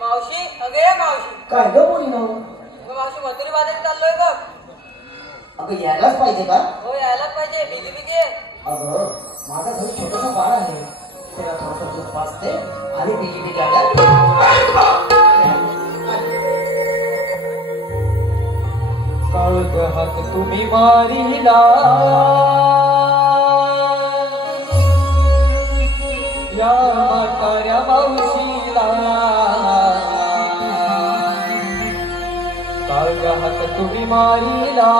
मावशी अगे मावशी काय ग बोली ना मावशी मथुरी बाजारात चाललोय बघ. अगं यायलाच पाहिजे का? हो यायलाच पाहिजे. बिगी बिगी अगं माझा घरी छोटासा बाळ आहे, त्याला थोडंसं दूध पाजते आणि बिगी बिगी आल्या. काळग हात तुम्ही मारिला या म्हाताऱ्या मावशीला, काळग हात तुम्ही मारिला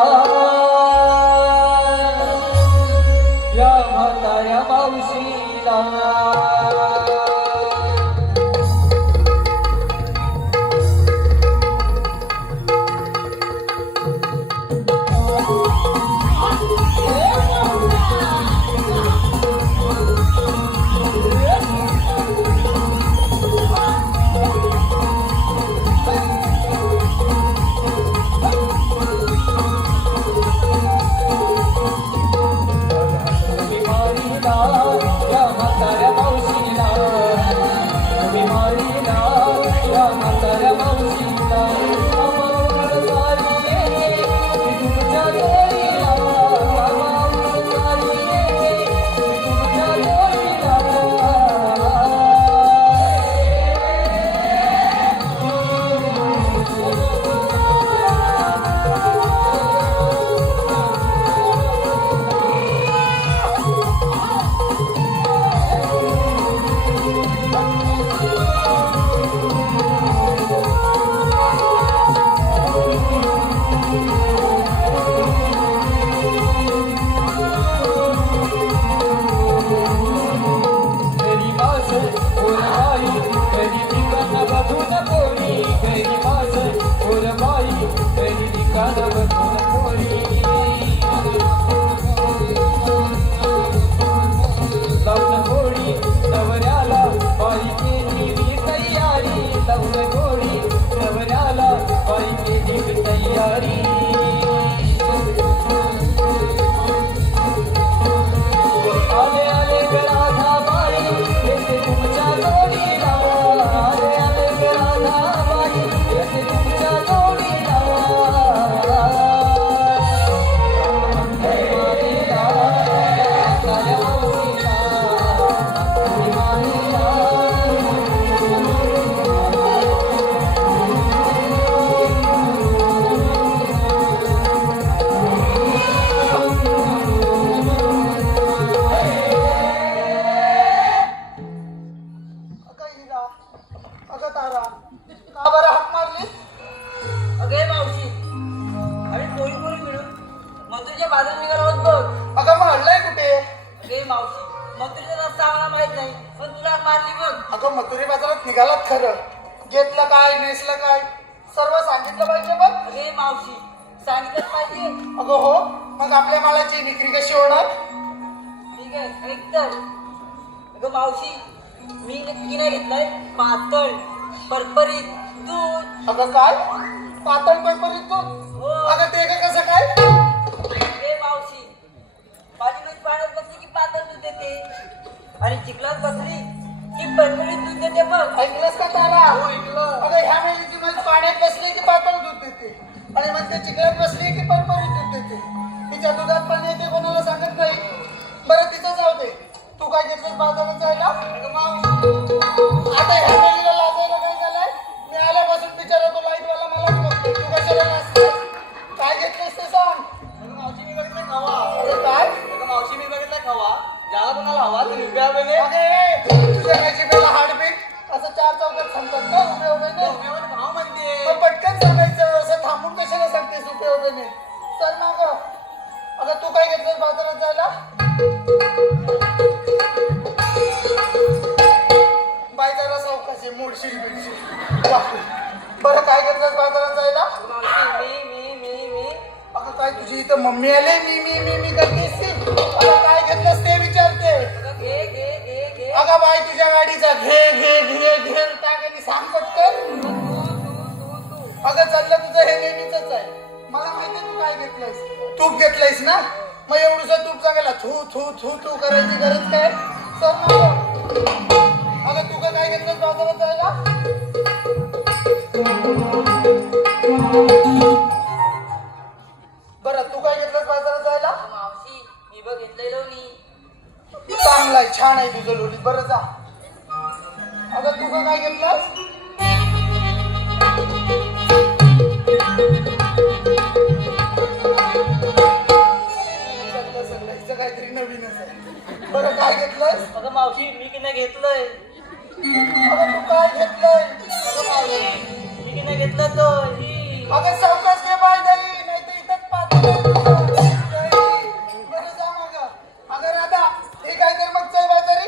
या म्हाताऱ्या मावशीला. अगं मथुरी बाजारात निघालात खरं, घेतलं काय नेसलं काय सर्व सांगितलं पाहिजे बघ. अरे मावशी सांगितलं पाहिजे. अगं हो, मग आपल्या मालाची विक्री कशी होणार? ठीक आहे एकतर. अगं मावशी मी नक्की नाही घेतलंय पातळ परपरीत दूध. अगं काय पातळ परपरीत दूध? हो. अगं ते काय कसं काय? हे मावशी ऐकलंस का तारा? हो, ऐकलं. अगं ह्या मेलीची म्हैस पाण्यात बसली की पातळ दूध देते आणि मग ते चिखलात बसली की परपरीत दूध देते. तिच्या दुधात पाणी येते कोणाला सांगत नाही. बरं तिचं जाऊ दे. तू काय घेतलंस बाजारात जायला? आता ह्या मेलीला लाजायला काय झालंय? मी आल्यापासून बिचारा तो लाईटवाला मलाच बघतोय. तू कशाला लाजतेस? काय घेतलंस ते सांग. मावशी मी बघितलं खवा. अरे काय? मावशी मी बघितलं खवा. ज्याला कोणाला हवा तर उभ्या वेळे अगे तुझ्या नशिबेला हार्टबीट असं चार चौकात सांगतात का उभे उभेने? भाव म्हणते. मग पटकन सांगायचं. असं थांबून कशाला सांगतेस उभे उभेने? चल माग. अगं तू काय घेतलंस बाजारात जायला? बाई जरा सावकाशी मोडशील बिडशील. बरं काय घेतलंस बाजारात जायला? अगं काय तुझी इथं मम्मी आले मी करतेस ती? अगं काय घेतलंस ते विचारते. अगं बाई तुझ्या गाडीचा घे टाक आणि सांग पटकन. अगं चाललं तुझं हे नेहमीच आहे. मला माहिती तू काय घेतलंयस. तूप घेतलंयस ना? मग एवढंसं तूप सांगायला थू करायची गरज काय? सर ना. अगं तू काय घेतलंस बाजारात जायला? बरं तू काय घेतलंस बाजारात जायला? मावशी मी बघितलंय लोणी. चांगलाय छान आहे तुझं लोणी. बरं जा. अगं तू काय घेतलंस? सगळं हिचं काहीतरी नवीनच आहे. बरं काय घेतलंस? अगं मावशी मी की नाही घेतलंय. अगं तू काय घेतलंय? अगं मावशी मी की नाही घेतलं तो ही. अगं सावकाश घे बाय दही नाही तर इथंच पाहतो. बरं जा मग. अगं राधा हे काय कर मग चल बाजारी.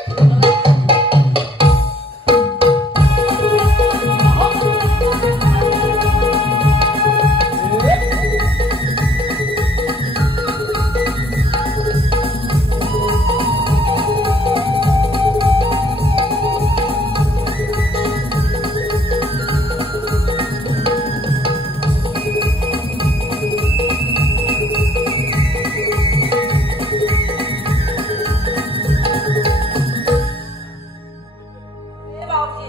ए मावशी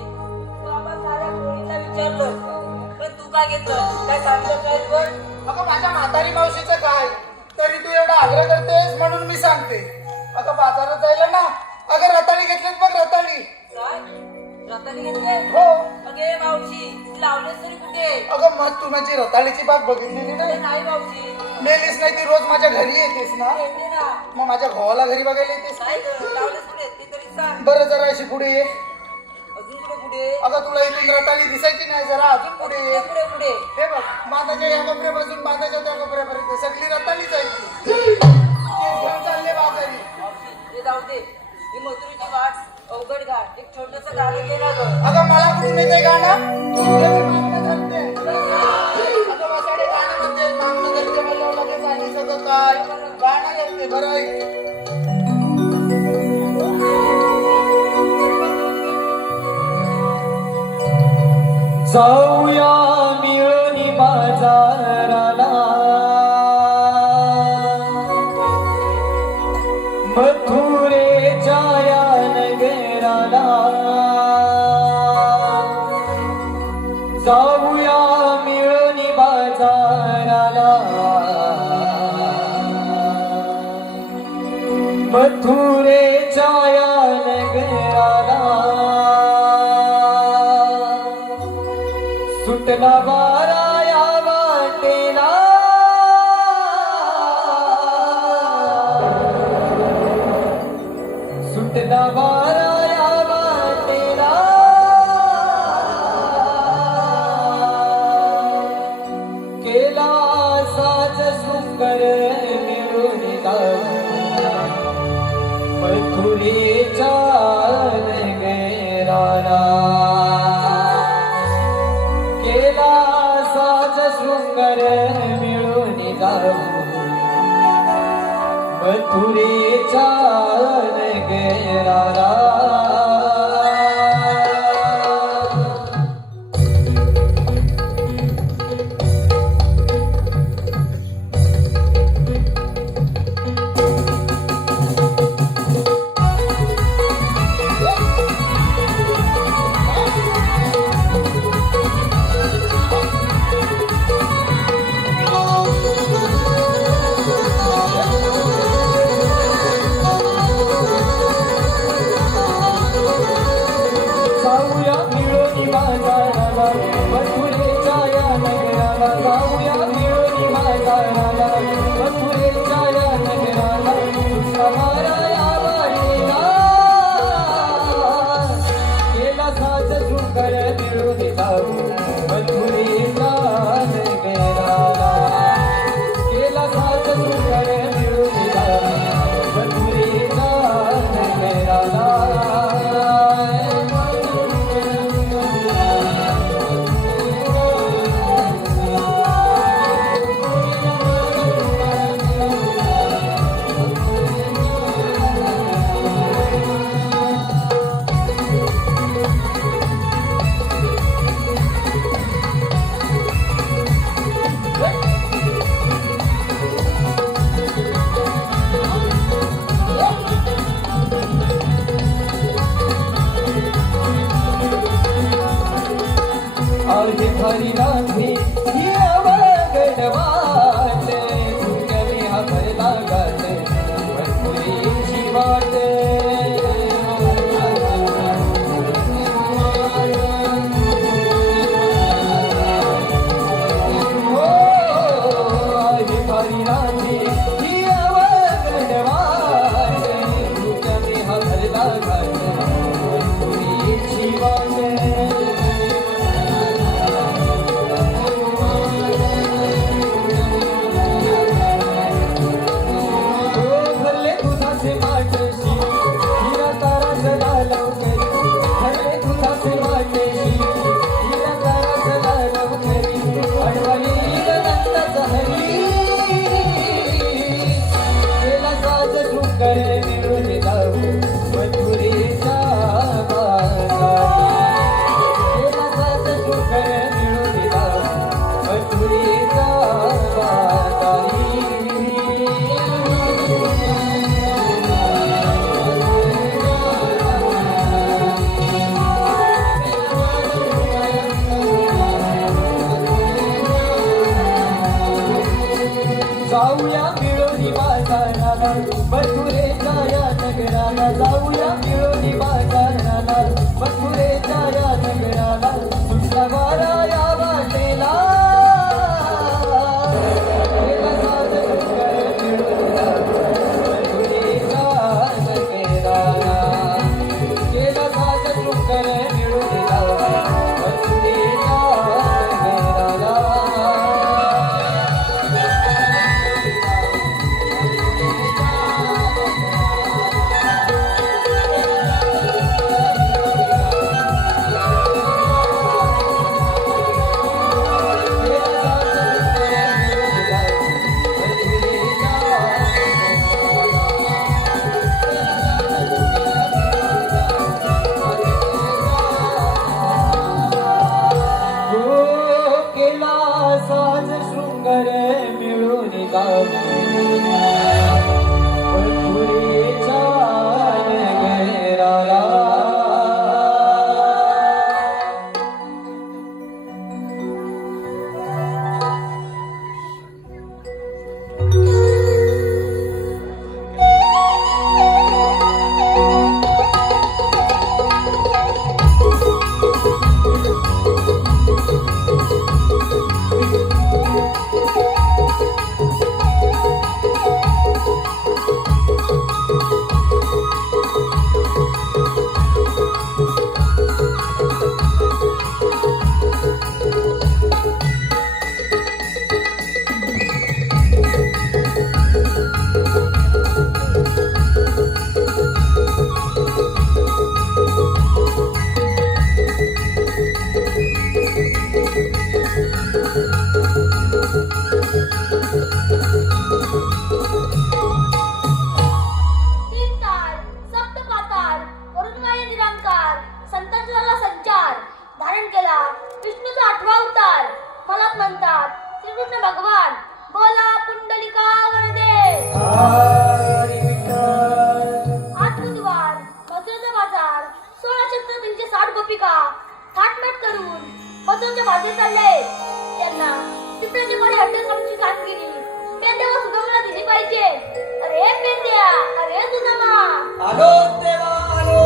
तू आम्हा साऱ्या पोरींना विचारलं पण तू काय घेतलं काय सांगितलं काय बघ. अगं माझ्या म्हातारी मावशीचं काय तरी तू एवढा आग्रह करतेस म्हणून मी सांगते. अगं बाजारात जायला ना. अगं रताळी घेतलीत बघ रताळी. काय रताळी घेतले? हो. अगे मावशी लावलेस तरी कुठे? अगं मग तू माझी रताळीची बाग बघितलेली अरे नाही? नाही मावशी मेलीस नाही ती रोज माझ्या घरी येतेस ना? येते ना. मग माझ्या भावाला घरी बघायला येतेस? नाही गं, लावलेस कुठे ते तरी सांग. बरं जरा अशी पुढे ये. अजून कुठे कुठे? अगं तुला इथून रताळी दिसायची नाही. जरा अजून पुढे ये. पुढे पुढे. हे बघ बांधाच्या या कपड्यापासून बांधाच्या त्या कपड्यापर्यंत सगळी रताळीच आहे ती. ते घेऊन चालले बाजारी. मावशी हे जाऊ दे. ही मथुरेची वाट अवघड घाट एक छोटस गाणं घे ना गं. अगं मला कुठून येते गाणं? तू लगेच मागणं धरते. अगं वासाडे गाणं म्हणते. मागणं धरते म्हणल्यावर लगेच आणि सगळं काय गाणं धरते. बरं ऐक. जाऊया मिळून बाजाराला मथुरेच्या या नगराला. जाऊया मिळून बाजाराला मथुरेच्या या नगराला. सुटला वारा या वाटेला सुटला वारा या वाटेला. केला साज सुंदर मिळून मथुरेच्या नगराला. केला साज शृंगार मिळून जाऊ मथुरेच्या नगराला. वाटे जाऊया मिळून बाजाराला मथुरेच्या या नगराला जाऊया मिळून बाजाराला मथुरेच्या या नगराला सुटला वारा या वाटेला साज शृंगार मिळून गाऊ मथुरेच्या नगराला भगवान बोला पुंडलिका वरदे आत्मद्वार मथुरेचा बाजार 16 चक्र 360 गोपिका थाटमाट करून मथुरेच्या बाजार चालले त्यांना तिपड्याचे पाणी हटवून आमची कामगिरी पेंद्यावर सुदामाला दिली पाहिजे अरे पेंद्या अरे सुदामा आलो देवा आलो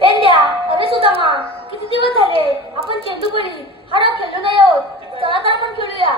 पेंद्या अरे सुदामा किती दिवस झाले आपण चेंडूगडी हा डाव खेळलो नाही आहोत चला तर आपण खेळूया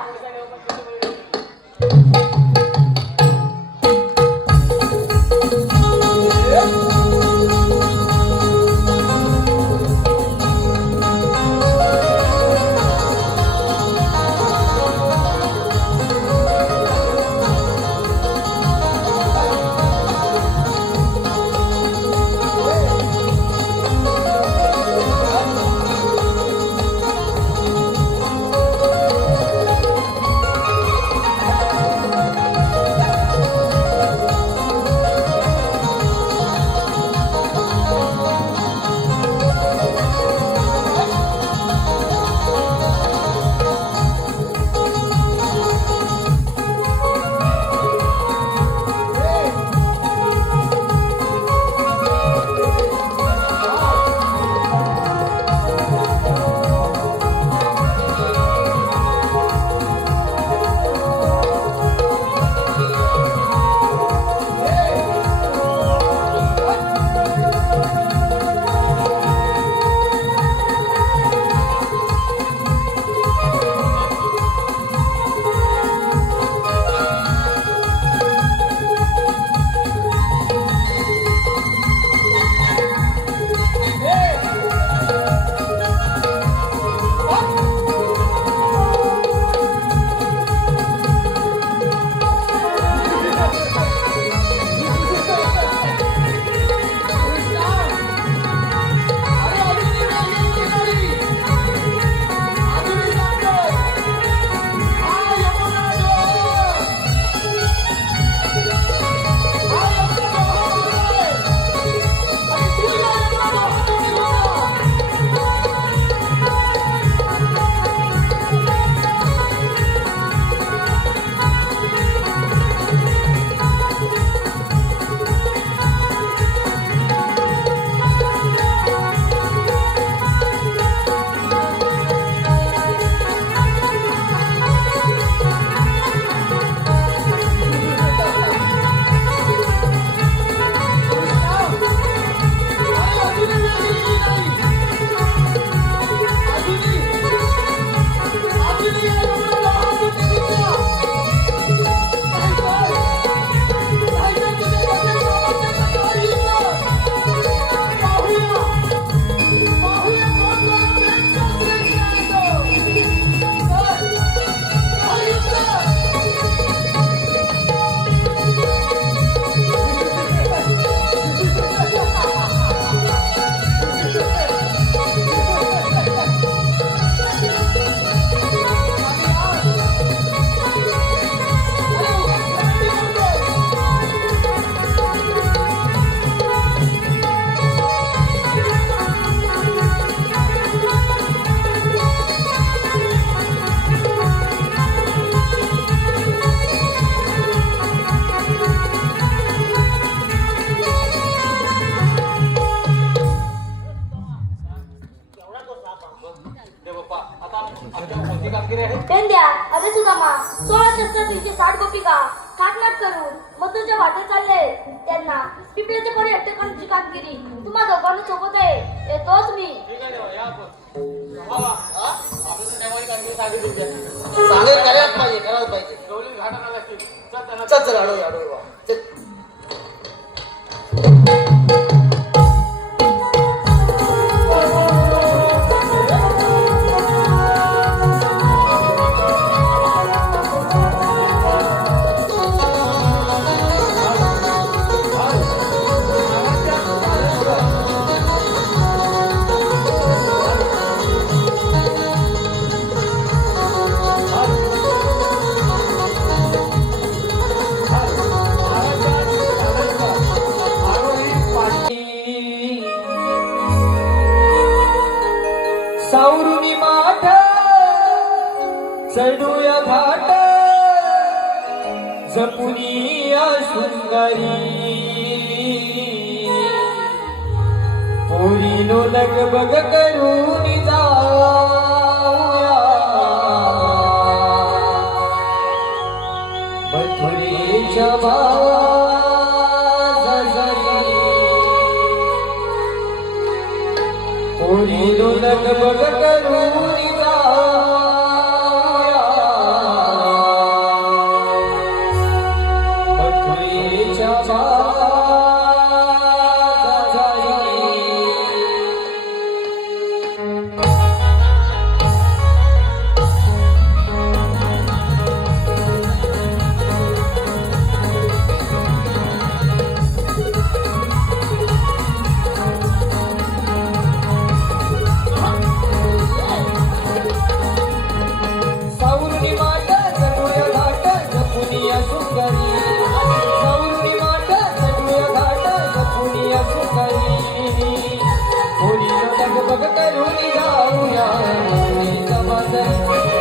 कोणती कामगिरी आहे तेंद्या अरे सुदामा 16 शस्त्र 360 गोपिका थाटमाट करून मथुरेच्या वाटे चालले त्यांना पिपळाच्या परी हट्ट करण्याची कामगिरी तुम्हा दोघांना सोबत आहे येतोच मी ठीक आहे देवा या आपण बाबा आपल्याला देवाची कामगिरी सांगितली होती सांगेल करायलाच पाहिजे गवळी घाटाला लागतील चल त्यांना चल अडवूया चल सावरुनी माठ चढूया घाट जपुनिया सुंदरी पोरीनो लगबग करून जाऊया मथुरेच्या बाजारी पोरीनो लगबग करून जाऊया मथुरेच्या बाजारी सावरुनी माठ चढूया घाट जपुनिया सुंदरी सावरुनी माठ चढूया घाट जपुनिया सुंदरी पोरीनो लगबग करून जाऊया मथुरेच्या बाजारी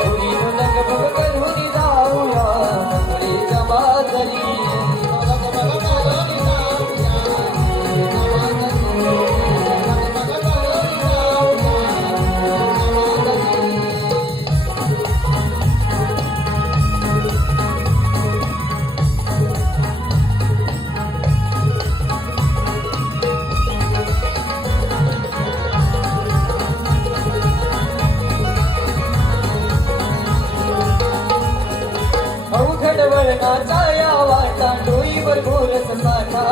पोरीनो लगबग करून जाऊया मथुरेच्या बाजारी अवघड वळणाचा या वाटा डोईवर बोलत साठा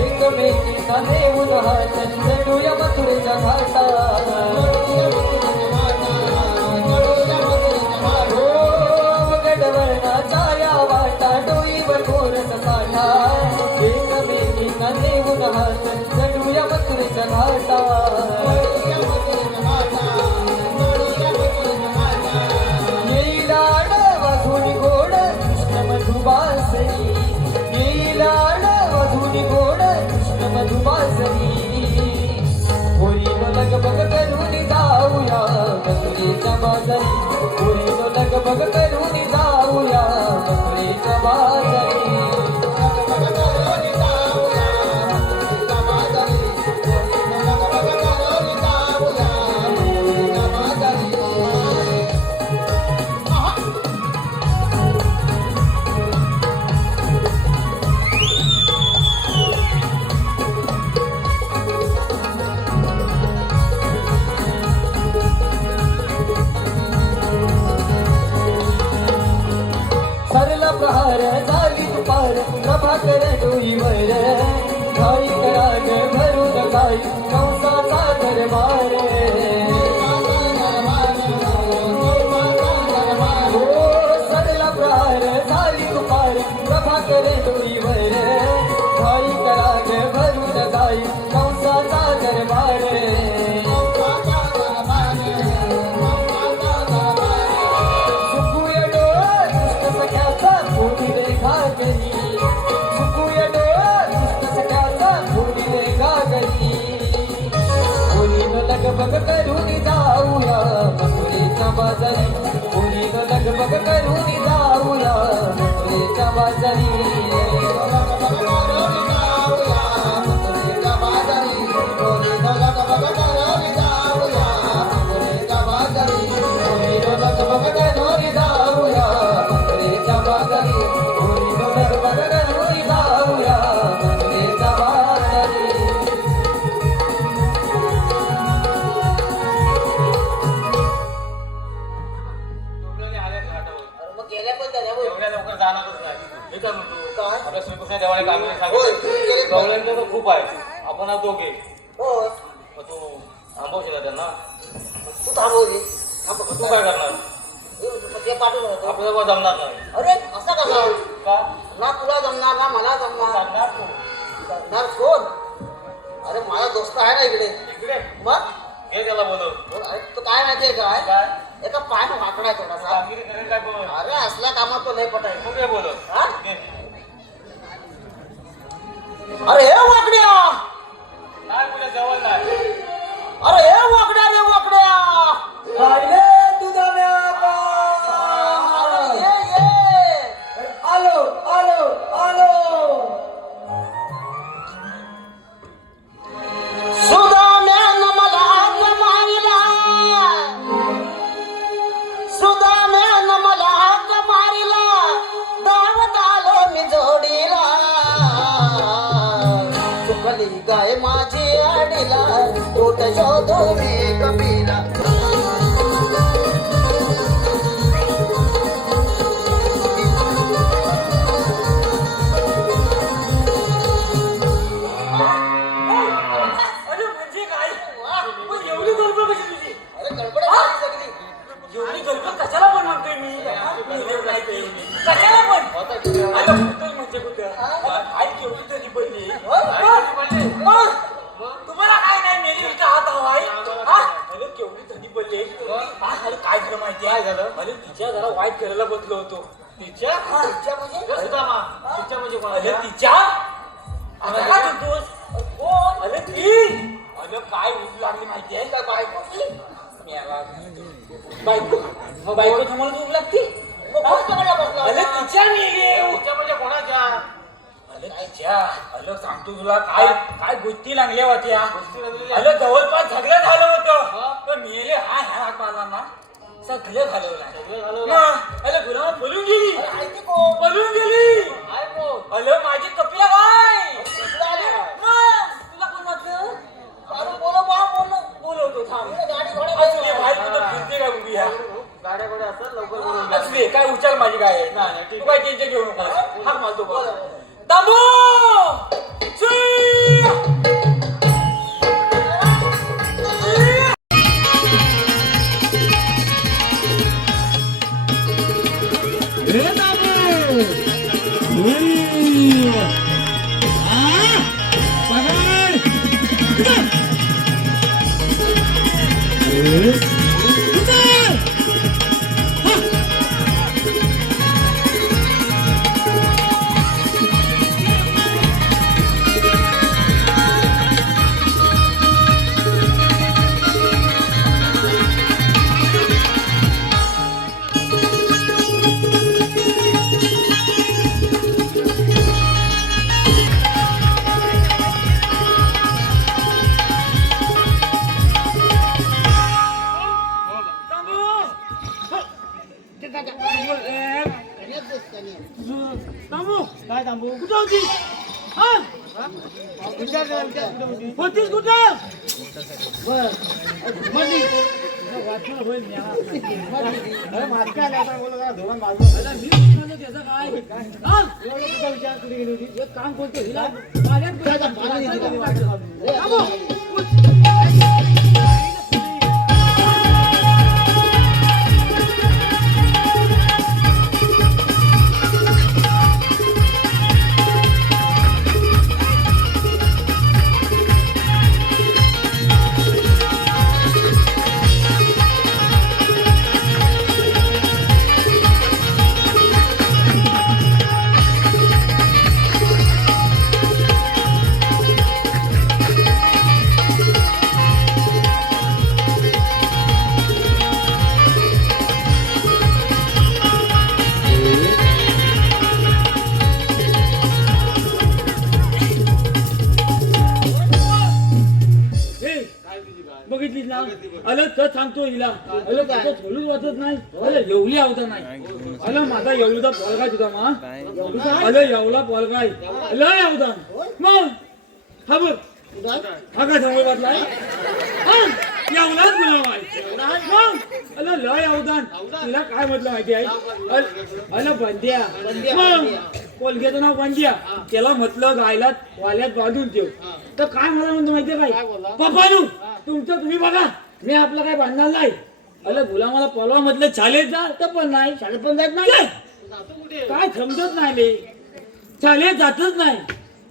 एकमेकींना देऊन हात चढूया मथुरेच्या घाटा अवघड वळणाचा या वाटा डोईवर बोलत साठा एकमेकींना देऊन हात चढूया मथुरेच्या घाटा येईलाड वाजून गोड कृष्ण मधुबासरी येईलाड वाजून गोड कृष्ण मधुबासरी पोरीनो लगबग करून जाऊया मथुरेच्या बाजारी पोरीनो लगबग करून जाऊया मथुरेच्या बाजारी सरला प्रहार झाली दुपार प्रभाकर डोईवर घाई कराग भरून गाई कंसाचा दरबार हो सरला प्रहार झाली दुपार प्रभाकर डोईवर घाई कराग भरून गाई कंसाचा दरबार सुकुया डोळा कृष्ण सख्याचा कोणी रेखा गरी सुकुया डोळा कृष्ण सख्याचा कोणी रेखा गरी कोणीनो लगबग करून जाऊया मथुरेच्या बाजारी कोणीनो लगबग करून जाऊया मथुरेच्या बाजारी कोणीनो मेल्या पण त्याच्या बोल. एवढ्या लवकर जाणारच नाही. मी काय म्हणतो, काय? आपल्या श्रीकृष्ण देवाने कामाला होय, सांगितलं. केले. गवळ्यांचं तर खूप आहे. आपण आज दोघे. हो मग तू थांबवशील ना त्यांना? तू थांबवली तू काय करणार? ते पाठवलं होतं. आपल्याला काय जमणार नाही. अरे असं कसं का? ना तुला जमणार ना मला जमणार. सांगणार तू. जमणार कोण? अरे माझा दोस्त आहे ना इकडे. इकडे मग हे त्याला बोलव. अरे तू काय माहितीये काय काय? एका पाय वाकडा आहे थोडासा. कामगिरी करेल काय बोल. अरे असल्या कामात तो लय पटाय. तू काय बोलव. हा? घे. अरे हे वाकड्या नाही तुझ्या जवळ नाही. अरे हे वाकड्या रे वाकड्या राहिले तुझा म्यापा. अरे ये आलो आलो आलो. सुदाम्यानं मला हाक मारला सुदाम्यानं मला हाक मारला दावत आलो मी जोडीला चुकली गाय माझी आडीला तोट शोधो मी कबीला अरे म्हणजे काय पण एवढी गडबड कशी तुझी? अरे गडबड झाली सगळी. एवढी गडबड कशाला पण म्हणतोय मी कशाला पण आता कुठं म्हणजे कुठं आता काय केवढी तरी बनली तुम्हाला काय नाही मेरी इथं हात हवाय अरे केवढी थंडी पडली अरे काय झालं माहिती काय झालं? अरे तिच्या जरा वाईट करायला बसलो होतो तिच्या? तिच्या म्हणजे सुदामा. तिच्या म्हणजे अरे कोणाच्या? तिच्या आता काय करतोस कोण अरे ती अरे काय ऊस लागली माहिती आहे काय बायको की? बायको मग बायको तुम्हाला ऊस लागती मग कोण पकडला बसला अरे होता? तिच्या मी तिच्या म्हणजे कोणाच्या? अरे तिच्या अरे सांगतो तुला काय काय गोष्टी लागल्या होत्या गोष्टी लागलेल्या? अरे जवळपास सगळं झालं हा? होतं तर मेले हा ह्या हात मारला ना सगळं घालवलं सगळं घालवलं? अरे गुलाम पळून गेली अरे माहिती कोण? पळून गेली काय कोण? अरे माझी कपिला बाय कुठं आली? तुला कोण वाटलं अरे बोलो बा बोलो. बोलवतो थांब इकडे गाडी घोडा असू दे, बाहेर कुठं फिरते का उभी ह्या गाड्या गोड्या असतात लवकर बोलून घ्या. असू दे, काय उचार माझी काय आहे. नाही, नाही, ठीक तू काय टेन्शन घेऊ नको हाक मारतो बघ. बरं. तांबू सुई! काय थांबू कुठं होती होतीस कुठं काम करतो बघितलीस ना अरे तर सांगतो हिला अरे तुझं सोडून वाचत नाही अरे एवढी आवता नाही अरे माझा एवढा पोरगा तुझा मा अरे एवढा पोरगा आहे लय आवता मग हा बघ हा काय समोर वाचलाय एवढाच गुलाम आहे मग अला लय अवदान तुला काय म्हटलं माहिती आहे अला बंद्या मग कोलग्याचं नाव बंद्या त्याला म्हटलं गायला वाल्यात बांधून ठेव तर काय मला म्हणतो माहितीये काय पप्पानू तुमचं तुम्ही बघा मी आपलं काय बांधणार नाही अला गुलामाला पलवा म्हटलं शाळेत जा तर पण नाही शाळेत पण जात नाही काय समजत नाही रे शाळेत जातच नाही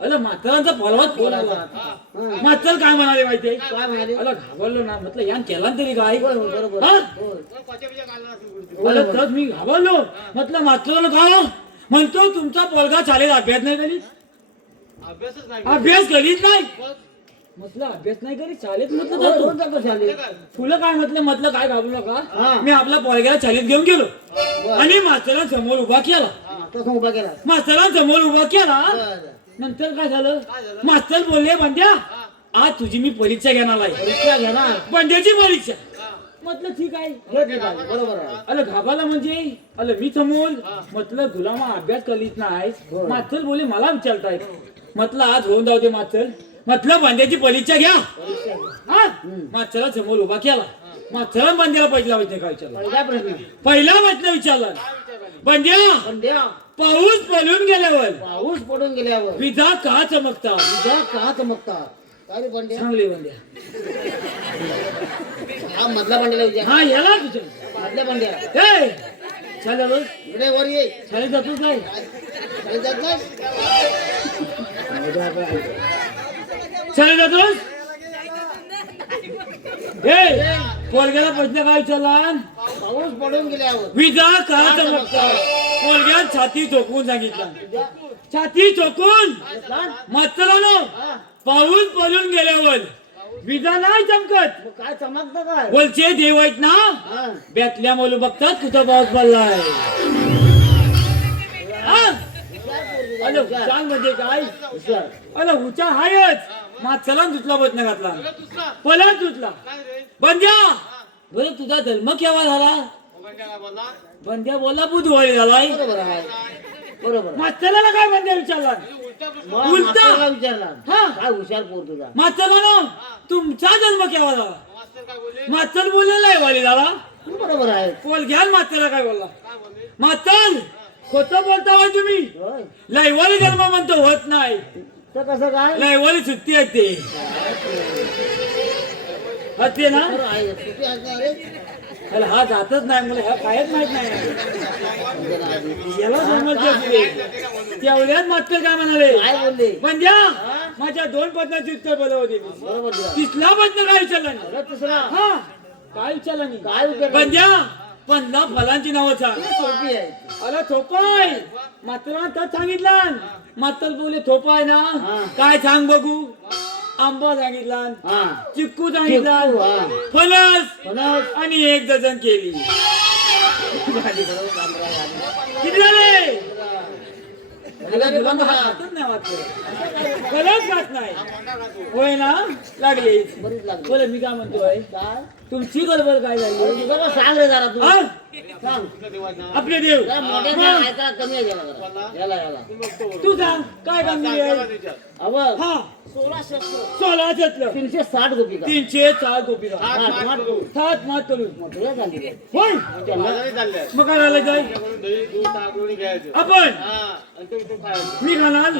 अला म्हातारांचा पलवाच फोन आला म्हातार काय म्हणाले माहितीये काय म्हणाले अला घाबरलो ना म्हटलं यान केला तरी काय बरोबर अला तर मी घाबरलो म्हटलं म्हातारानं का म्हणतो तुमचा पोरगा शाळेत अभ्यास नाही करीत अभ्यास करीत नाही म्हटलं अभ्यास नाही करीत शाळेत म्हटलं जातो शाळेत तुला काय म्हटलं काय घाबरू नका मी आपल्या पोरग्याला शाळेत घेऊन गेलो आणि मास्तरांसमोर उभा केला मास्तरांसमोर उभा केला नंतर काय झालं मास्तर बोलले बंद्या आज तुझी मी परीक्षा घेणार आहे बंद्याची परीक्षा म्हटलं ठीक आहे बरोबर आहे अरे घाबाला म्हणजे अरे मी समोर म्हटलं गुलामा अभ्यास करीत नाही मास्तर बोले मला विचारतायत म्हटलं आज होऊन जाऊ दे मास्तर म्हटलं बंद्याची परीक्षा घ्या हा मास्तरा समोर उभा केला मास्तरान बंद्याला पहिला प्रश्न काय विचारला पहिला प्रश्न विचारला बंद्या पाऊस पडून गेल्यावर विजा का चमकतात चांगले बंड्या हा मधला बंड्याला विचार हा याला विचार मधल्या बंड्या ए चालेल इकडे वर ये शाळेत जातोच नाही शाळेत जात नाही शाळेत जातोस ए पोरग्याला प्रश्न काय विचारला पाऊस पडून गेल्यावर विजा का चमकतात पोरग्यात छाती चोकून सांगितलं छाती चोकून मास्तरानो पाऊस पडून गेल्यावर विजा नाही चमकत काय चमकतं काय बोलचे देव आहेत ना बॅतल्या मुलं बघतात कुठं पाऊस पडलाय अरे हुशार म्हणजे काय अरे हुशार हायच मास्तराला दुसला बसणं घातला पला दुसला बंद्या बोले तुझा जन्म केव्हा झाला बंद्या बोला बुधवारी झालाय बरोबर आहे बरोबर मास्तराला काय बंद्या विचारला उलटा विचारला हा काय हुशार पोर तुझा मास्तरानो तुमचा जन्म केव्हा झाला मास्तर बोलले नाही वाली झाला बरोबर आहे बोल घ्या मास्तरला काय बोलला मास्तर खोटं बोलता होय तुम्ही होय लयवाली जन्म म्हणतो होत नाही तर कसं काय लयवाली सुट्टी आहे ते हत्ते ना बरोबर आहे सुट्टी असणार रे अरे हा जातच नाही मला ह्या कायच माहित नाही याला समजते तेवढ्यात मास्तर काय म्हणाले काय बोलले म्हणजे माझ्या 2 प्रश्नांची उत्तर बोलवते बरोबर दिला. तिसला प्रश्न काय विचारला नाही अरे तिसरा हा काय विचारला नाही काय विचारलं? म्हणजे 50 फलांची नावं सांग सोपी आहे अरे थोपाय मात्र तर सांगितला मात्र बोले थोपाय ना काय सांग बघू आंबा सांगितला हा चिक्कू सांगितला चिक्कू, हा. फणस फणस. आणि 1 डझन केली किती झाले मुलांना हातच नाही वाटत खरंच खात नाही होय ना लागले बरीच लागली बोले मी काय म्हणतोय काय तुमची गडबड काय झाली तुझं का सांग रे जरा तू हा? सांग आपले देव जरा मोठ्या मग ऐकायला कमी आहे जरा जरा. याला तू सांग काय काम आहे अवघ हा 16 360 गोपी का 304 गोपीला आठ, आठ करू. 7 मात करू तुला सांगितलं होय मग काय झालं काय आपण मी खाणार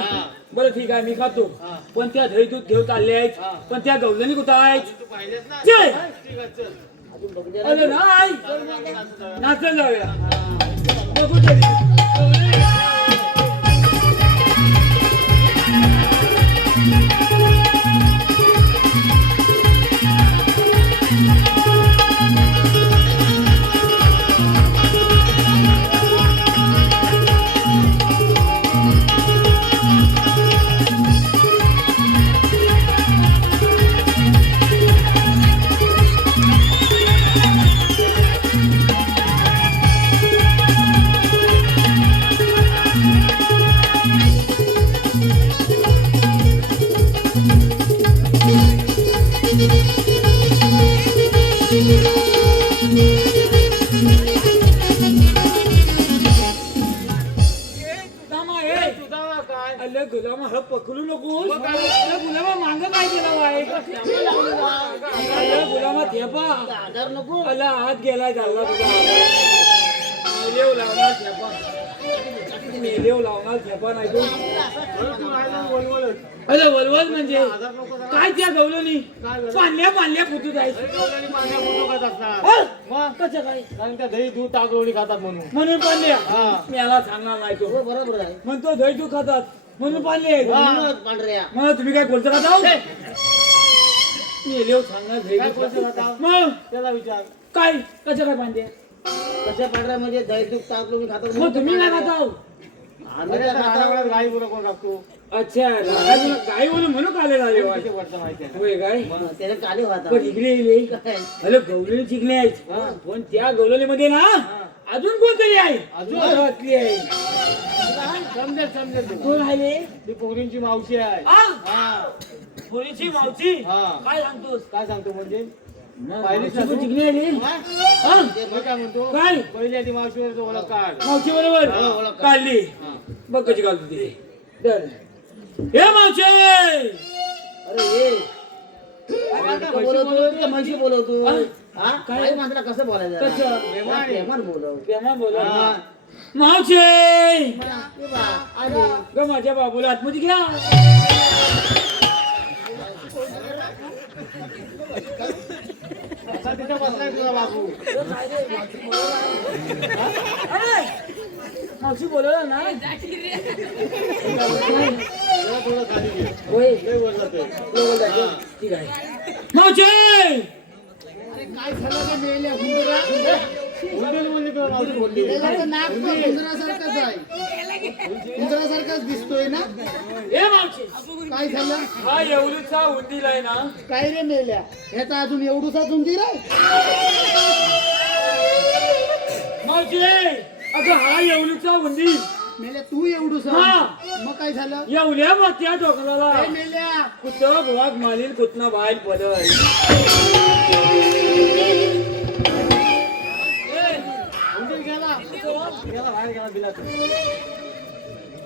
बरं ठीक आहे मी खातो पण त्या दही दूध घेऊन चालले आहेत पण त्या गवलनी कुठं आहेत जय अजून बघू दे अरे नाही नाचन जाऊया बघू तरी. गवलनी. गुलामा, ए. अरे गुलामा हा पकडू नको गुलामा मांग काय केलं आहे अरे गुलामा ठेपा आधार नको आला हात गेलाय चालला तुझा मेलेव लावणार ठेपा मेलेव लावणार ठेपा नाही तू अरे वलवल म्हणजे काय त्या गवलोनी पाणल्या पाणल्या फुटूत आहे कसं काय कारण त्या दही दूध ताकरोणी खातात म्हणून म्हणून पाणल्या मला सांगणार नाही तो हो, बरोबर आहे म्हणतो दही तू खातात म्हणून पाणले म्हणूनच पांढऱ्या मग तुम्ही काय बोलता का जाऊ मेलेव सांगणार दही काय तू बोलतो खातात. आता? मग त्याला विचार काय कसं काय पाणल्या कशा पांढऱ्या म्हणजे दही दूध ताक लोक खातात मग तुम्ही काय खाता आम्ही काय खातो? गाई बरोबर कोण टाकतो अच्छा गाई बोलून म्हणून आलेला रे वा. किती वर्ष माहिती आहे होय काय त्याला काली होता पण इकडे येईल काय? हॅलो गवलेली चिकणे आहेत पण त्या गवलेलीमध्ये ना अजून कोणतरी आहे अजून? घरातली आहे समजेल समजेल ते. कोण आहे ती पोरींची मावशी आहे हा पोरीची मावशी हा. काय सांगतोस काय सांगतो म्हणजे पाहिलीच ना तू? चिकणी आली हा? हा? मी काय म्हणतो काय पहिली आधी मावशीवर ओळख काढ मावशी बरोबर ओळख काढ. काढली बघ कशी घालतो ती तर हे मावशी अरे ये इतकं बोलवतो का म्हशी बोलवतो हा काय मात्र कसं बोलायचं कसं? प्रेमान बोलव प्रेमा बोला हा. मावशी ए बा, आली. ग माझ्या बाबूला आतमध्ये घ्या असा तिथे बसलाय तुझा बाबू मावशी बोलवला ना त्याला थोडं खाली घे होय लय वर जाते ठीक आहे मावशी काय झालं ते मेल्या हुंदर बोलली तुला मावशी बोलली उंदरासारखाच आहे उंदरासारखाच दिसतोय ना हे मावशी काय झालं हा एवढीचा उंदीर आहे ना काय रे मेल्या ह्याचा अजून एवढूसाच उंदीर आहे मावशी अगं हा एवढीचा उंदीर मेल्या तू एवढूसा हा. मग काय झालं एवढ्या मोठ्या डोकराला ए मेल्या कुठ भाग मालील कुठनं बाहेर पडल हुंदीर गेला गेला बाहेर गेला बिलात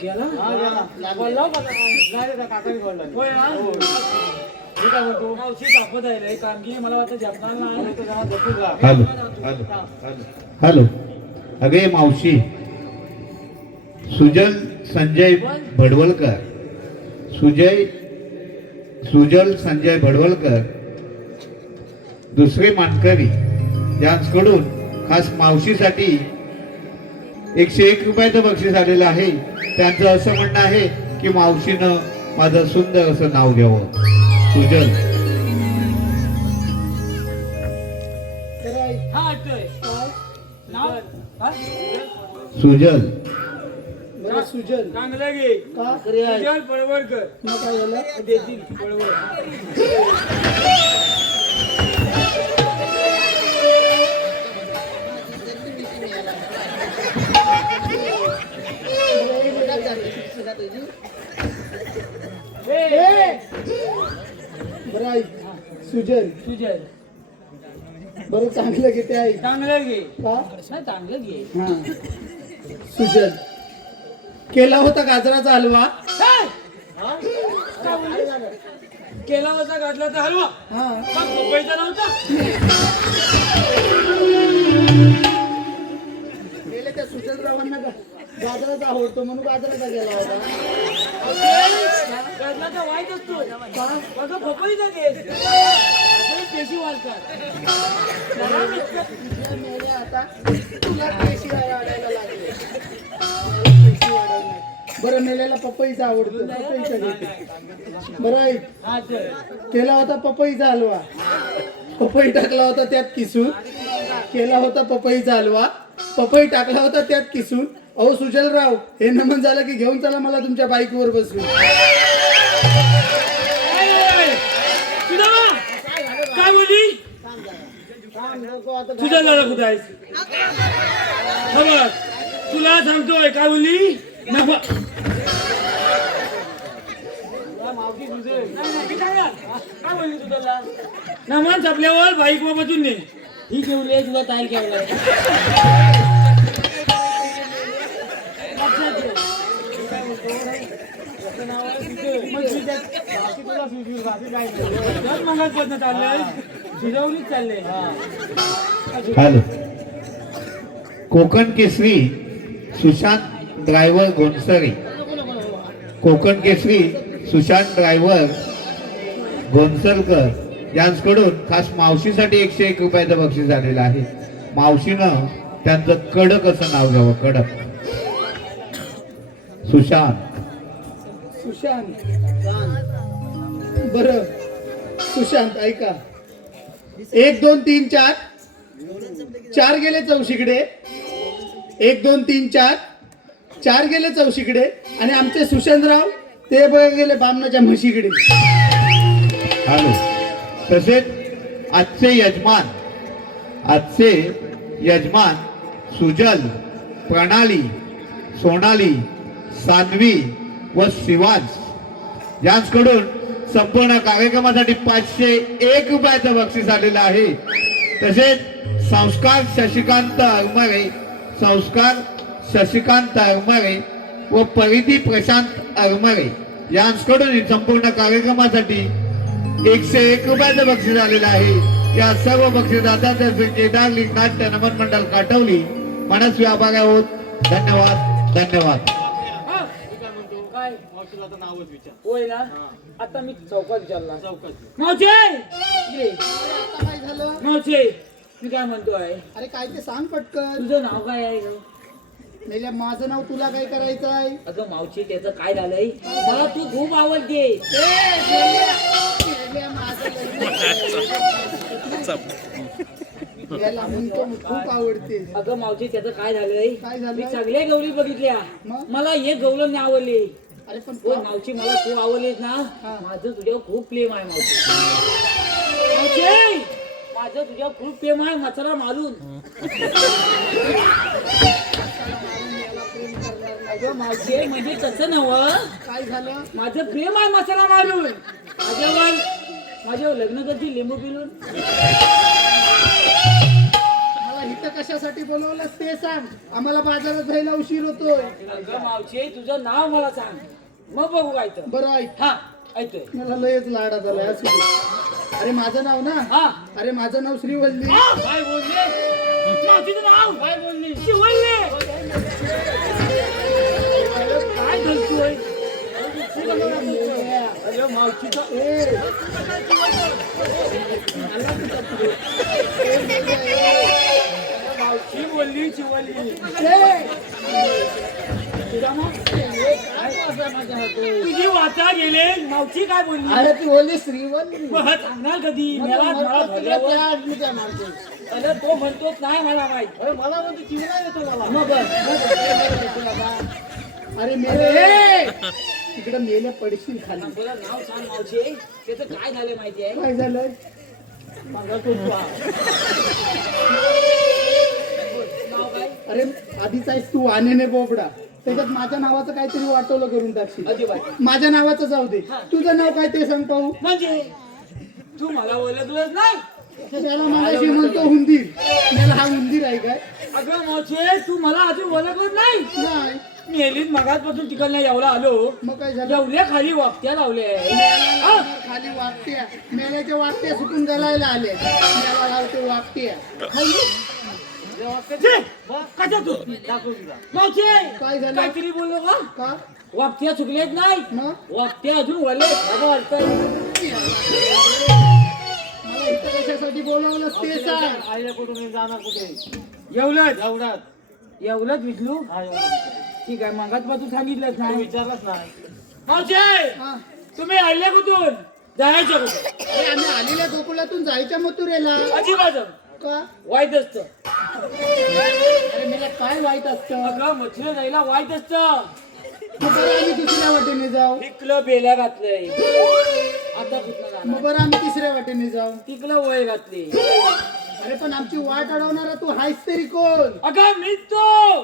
गेला हा गेला बोलला का? नाही रे त्या काकाने बोलला होय ना? मी काय म्हणतो मावशी तापत आहे रे कामगिरी मला वाटतं जपणार नाही तो जरा बसून जा हॅलो हॅलो हॅलो अगे मावशी सुजल संजय भडवलकर सुजल संजय भडवलकर दुसरे मानकरी यांकडून खास मावशीसाठी 101 रुपयाचं बक्षीस आलेलं आहे. त्यांचं असं म्हणणं आहे की मावशीनं माझं सुंदर असं नाव घ्यावं सुजल. हा आठवतोय नाव हा? सुजल बरं सुजल चांगलं घे का सुजल पळवळकर मग काय झालं देतील पळवळ बरं ऐक सुजल सुजल बरं चांगलं घेते ऐक चांगलं घे का नाही चांगलं घे हा सुजल केला होता गाजराचा हलवा केला होता गाठला तर हलवा हा का पपईचा नव्हता गेले त्या सुजलरावांना गाजराचा आवडतो म्हणून गाजराचा गेला होता गाठला तर वाईट असतो बघा पपईचा घे पेशी वालतात मेले आता तुला पेशी वाढायला लागले पेशी वाढायला. बरं मेलेला पपईचा आवडतो पपईचा घेते बरं ऐक हा चल केला होता पपईचा हलवा पपई टाकला होता त्यात किसून केला होता पपईचा हलवा पपई टाकला होता त्यात किसून अहो सुजलराव हे नमन झालं की घेऊन चला मला तुमच्या बाईकवर बसून काय बोलली तुझ्या लढा कुठं आहेस खबर तुला सांगतोय काय बोलली नको मावशी तुझे काय बोलली तुझ्याला नमान छापल्यावर बाईक वर बसून ने ही ठेवली तुला ताईल ठेवलाय बाकी तुला सुचवील बाकी काय नाही मगाच चाललंय शिजवलीच चालले हॅलो. कोकण केसरी सुशांत ड्रायव्हर गोंसरे. कोकण केसरी सुशांत ड्रायव्हर गोंसरकर यांच्याकडून खास मावशीसाठी 101 रुपयाचं बक्षीस झालेलं आहे. मावशीनं त्यांचं कडक असं नाव घ्यावं. कडक. सुशांत. सुशांत. बर सुशांत ऐका. 1 2 3 4 4 गेले चौशीकडे. 1 2 3 4 4 गेले चौशीकडे. आणि आमचे सुशांतराव ते बघ गेले बामणाच्या म्हशीकडे. हॅलो. तसेच आजचे यजमान सुजल, प्रणाली, सोनाली, सान्वी व शिवांश यांच्याकडून संपूर्ण कार्यक्रमासाठी 501 रुपयाचं बक्षीस आलेलं आहे. तसेच संस्कार शशिकांत अरमरे व परिधी प्रशांत अरमरे यांच्याकडून संपूर्ण कार्यक्रमासाठी 101 रुपयाचं बक्षीस आलेलं आहे. या सर्व बक्षीसदात्यांचे केदार लिंग नाट्य नमन मंडळ काटवली मनस्वी आभार आहोत. धन्यवाद. धन्यवाद. काय मावशीला आता नावच विचार. होय ना. आता मी चौकात विचारला. चौकात मावशे इकडे. आता काय झालं? मावशे मी काय म्हणतोय, अरे काय ते सांग पटकन. तुझं नाव काय आहे ग? मेल्या माझं नाव तुला काय करायचं आहे? अगं मावशी त्याचं काय झालंय, मला तू खूप आवडते. याला म्हणतो खूप आवडते. अगं मावशी त्याचं काय झालंय, काय झालं? मी सगळ्या गवळी बघितल्या, मग? मला एक गवळण नाही आवडली. अरे पण हो मावशी मला तू आवडलीस ना, माझं तुझ्यावर खूप प्रेम आहे मावशी. मावशी माझं तुझ्यावर खूप प्रेम आहे, मसाला मारून. अगं मावशी म्हणजे तसं नव्ह, काय झालं? माझं प्रेम आहे मसाला मारून. माझ्यावर लग्न करतील लिंबू पिलून. मला इथं कशासाठी बोलवलं ते सांग. आम्हाला बाजारात जायला उशीर होतोय. अगं मावशी तुझं नाव मला सांग, मग बघू काय तर. बरं ऐक. हा ऐकतोय. मला लयच लाडा झालाय असू दे. अरे माझं नाव ना, हा अरे माझं नाव श्रीवल्ली. काय बोलले, मावशीचं नाव काय बोलली, शिवल्ले. काय घालतोय अरे मावशीचा मावशी बोलली शिवल्ली. तुझी वाचा गेले, मावशी काय बोलली. अरे तू बोलली श्रीवल्ली. मग हा सांगणार कधी मला भरल्यावर. अरे तो म्हणतोच नाही मला माहित. अरे मला म्हणतो चिवला येतो मला. मग अरे मेले तिकडे मेले पडशील खाली. मला नाव सांग मावशी, त्याचं काय झालं माहिती आहे. काय झालं? नाव काय अरे आधीच आहेस तू आनेने बोबडा, त्याच्यात माझ्या नावाचं काहीतरी वाटवलं करून टाकशील. अजिबात. माझ्या नावाचं जाऊ दे, तुझं नाव काय ते सांग पाहू. म्हणजे तू मला ओळखलंच नाही. त्याला मगाशी म्हणतो हुंदीर, मला हा हुंदीर आहे काय? अगं मावशी तू मला अजून ओळखलंच नाही. नाही. मी एलीत मगाचपासून तिकडनं एवढा आलो, मग काय झालं? एवढ्या खाली वागत्या लावल्या. खाली वागत्या, मेल्याच्या वागत्या सुटून गलायला आले. मेला लावते वागत्या. कशा तू मावशी काय झालं? काहीतरी बोललो का. का? वागत्या चुकलेत नाही, मग? वागत्या अजून वळले. मला इथं कशासाठी बोलवलं ते सांग. आईला कुठून जाणार कुठे. एवढंच एवढाच एवढंच विचलू. ठीक आहे, मगाचपासून सांगितलंच नाही. विचारलाच नाही. मावशी हा. तुम्ही आले कुठून, जायचं कुठून. अरे आम्ही आलेल्या गोकुळातून जायच्या मथुरेला. अजिबात का? वाईट असतं. अरे मला काय वाईट असतं? अगं मथुरा जायला वाईट असतं. मग बरं आम्ही दुसऱ्या वाटेने जाऊ. तिकलं बेल्या घातलंय, आता कुठलं जाणार. मग बरं आम्ही तिसऱ्या वाटेने जाऊ. तिकलं वय घातली. अरे पण आमची वाट अडवणारा तू हायस तरी कोण? अगं मीच तो.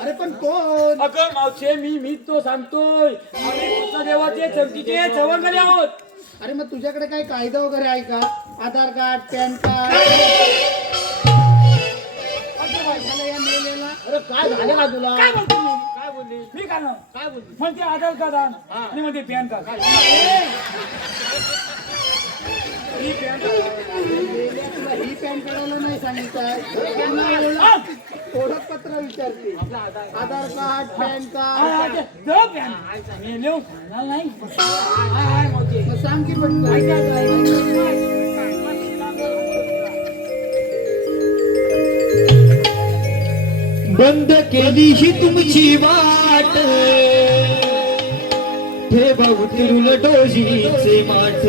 अरे पण कोण? अगं मावशे मीच तो सांगतोय. आम्ही कृष्ण देवाचे चमकीचे चवंगले आहोत. अरे मग तुझ्याकडे काही कायदा वगैरे आहे का? आधार कार्ड, पॅन कार्ड? या मेलेला अरे काय झालं का तुला, काय बोलतो मी, काय बोलली मी, काय बोलली म्हणते आधार कार्ड आण आणि म्हणते पॅन कार्ड. तुला ही पॅन काढायला नाही सांगितलं ओळखपत्र विचारते आधार कार्ड पॅन कार्ड मग सांग की पटकन. बंद केली ही तुमची वाट ठेवा उतरुल डोशीचे माठ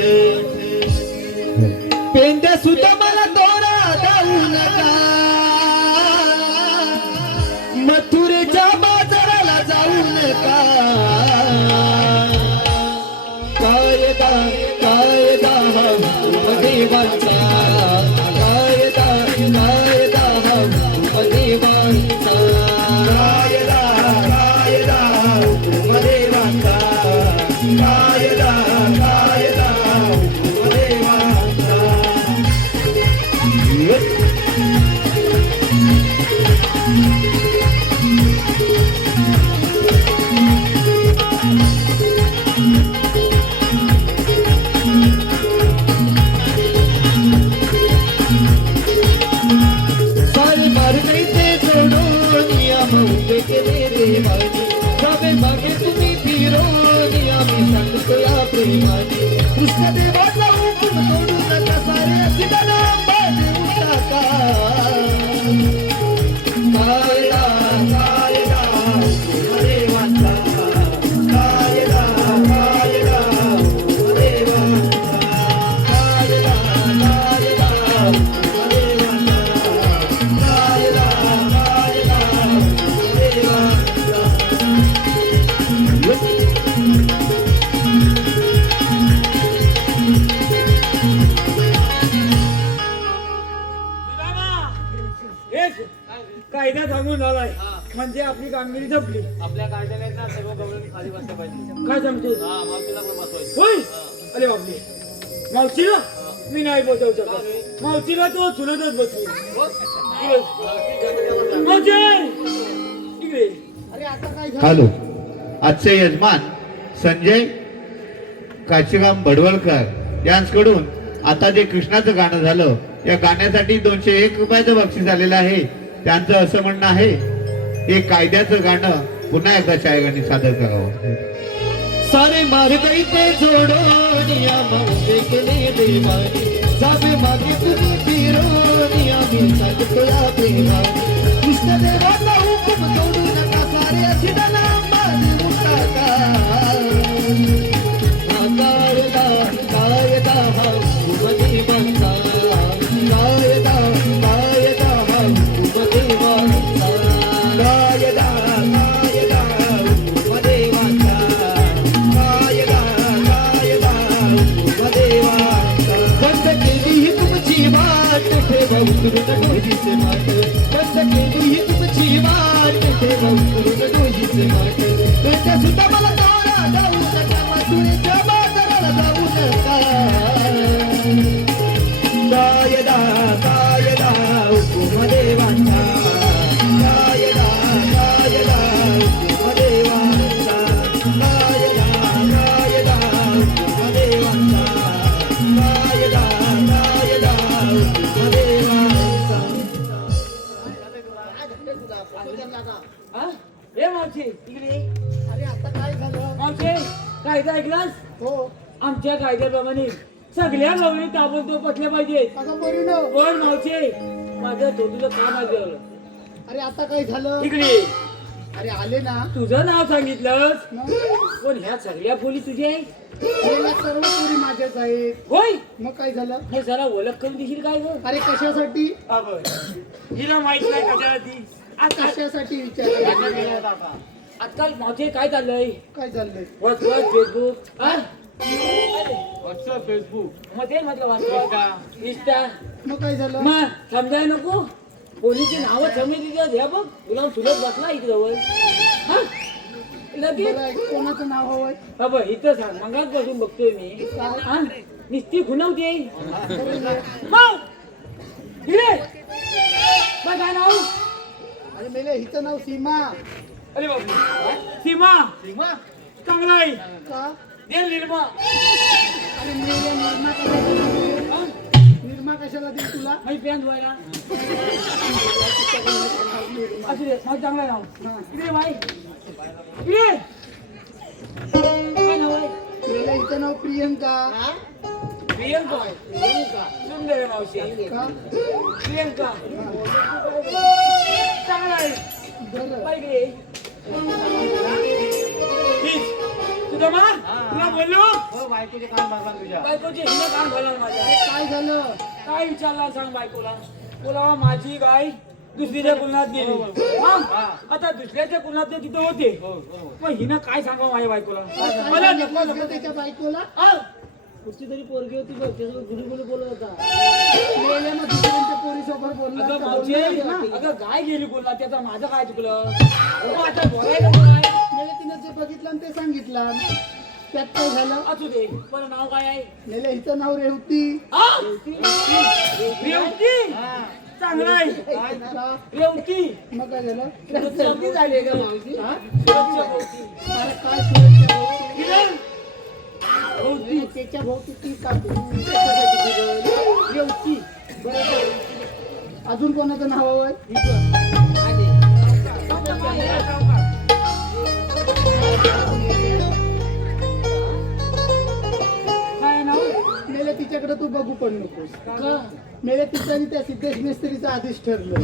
पेंद्या सुद्धा मला तोरा जाऊ नका मथुरेच्या बाजाराला जाऊ नका कायदा कायदा हा देवाचा कायदा कायदा हा देवाचा कायदा कायदा देवाचा कायदा कायदा देवाचा सारे मार्गे ते जोडून आम्ही केले देवानी बाबे मागे तुम्ही फिरून आम्ही सांगतो या प्रेमाने कृष्ण देवाचा हुकूम सोडू नका सारे सिद्धाना बाजू टाका कायदा कायदा देवाचा कायदा कायदा देवाचा कायदा कायदा सांगून झालाय म्हणजे आपली कामगिरी जपली. आपल्या कायद्याने ना सर्व गवळणी खाली बसल्या पाहिजे. काय सांगतो हा मावशीला पण बसवायचं. होय अरे बापरे मावशीला मी नाही बसवू शकत. मावशीला तो चुलतच बसवी. मावशी इकडे अरे आता काय झालं? हॅलो आजचे यजमान संजय काशीराम बडवळकर यांच्याकडून आता जे कृष्णाचं गाणं झालं या गाण्यासाठी 201 रुपयाचं बक्षीस आलेलं आहे. त्यांचं असं म्हणणं आहे हे कायद्याचं गाणं पुन्हा एकदा शायरांनी सादर करावं. सारे मार्गे ते जोडून आम्ही केले देवानी जावे मागे तुम्ही फिरून आम्ही सांगतो या प्रेमाने कृष्ण देवाचा हुकूम सोडू नका सारे सिद्धाना बाजू टाका कायदा कायदा हा देवाचा कायदा कायदा हा देवाचा कायदा कायदा देवाचा कायदा कायदा देवाचा बंद केली ही तुमची वाट ठेवा उतरून डोहीचे माठ बंद केली ही तुमची वाट ठेवा उतरून डोहीचे माठ त्याच्या सुद्धा मला तोरा जाऊ नका मथुरेच्या बाजाराला जाऊ नका कायदा कायदा हुकूम देवाचा कायदा कायदा हुकूम देवाचा कायदा कायदा हुकूम देवाचा कायदा कायदा हुकूम देवाचा. हा? ए मावशी इकडे अरे आता काय झालं? मावशी कायदा ऐकलास हो आमच्या कायद्याप्रमाणे सगळ्या गवळी ताबडतोब पटल्या पाहिजेत. आता बरी न पण मावशी माझं तुझं काम आहे. अरे आता काय झालं? इकडे अरे आले ना तुझं नाव सांगितलंस मग पण ह्या सगळ्या फुली तुझे गेल्या सर्व पोरी माझ्याच आहेत. होय मग काय झालं? हे जरा ओळख करून देशील काय गं? अरे कशासाठी? हिला माहित नाही कशासाठी. कशासाठी विचार? आजकाल मावशी काय चाललंय? काय चाललंय? व्हॉट्सअप फेसबुक व्हॉट्सअप फेसबुक मग ते म्हटलं व्हॉट्सअप इंस्टा मग काय झालं? मग समजाय नको पोलीसची नावं समजली द्या बघ तुला तुलाच बसला इथे जवळ हा लगेच बरं, कोणाचं नाव हवंय? बाबा इथं सांग मगाच बसून बघतोय मी हा निस्ती खुणवते मग इकडे बघ काय नाव अरे मेले हिचं नाव सीमा. अरे बाबा सीमा सीमा चांगला आहे का? दे निर्मा अरे मेल्या निर्मा कशाला देऊ तुला माझी पॅन्ट धुवायला असू दे माझं चांगलं नाव इकडे बाई इकडे काय नाव आहे मेल्या हिचं नाव प्रियंका प्रियंका सुंदर आहे मावशी का प्रियंका चांगला आहे बरं बाई इकडे हीच. तुझं मा तुला बोललो बायकोचे हिनं काम भरलं माझ्या काय झालं काय विचारला सांग बायकोला बोला माझी गाय दुसरीच्या कुलनात गेली हा? आता दुसऱ्याच्या कुलनात ते तिथे होते मग हिनं काय सांगावं माझ्या बायकोला मला नको नको त्याच्या बायकोला आ, कुठची तरी पोरगी होती बघ त्याच्यावर गुली बोलत होता मेल्या मग दुसऱ्यांच्या पोरीसोबत बोलणार अगं का? मावशी, बोलणार का? अगं गाय गेली कुलनात त्याचा माझं काय चुकलं अगं, आता बोलायला काय मेल्या तिनं जे बघितलं आणि ते सांगितलं त्यात काय झालं असू दे पण नाव काय आहे मेल्या हिचं नाव रेवती आ? रेवती चांगलं आहे का? रेवती मग काय झालं सर्दी झाली का मावशी हा? सुरक्षा भोवती. अरे काय सुरक्षा भाऊ? किरण, भोवती त्याच्या भोवती ती कापू त्याच्यासाठी फिरवली. रेवती बरं अजून कोणाचं नाव आहे काय नाव मेल्या तिच्याकडे तू बघू पण नकोस का? मेल्या तिचं आणि त्या सिद्धेश मिस्त्रीचं आधीच ठरलं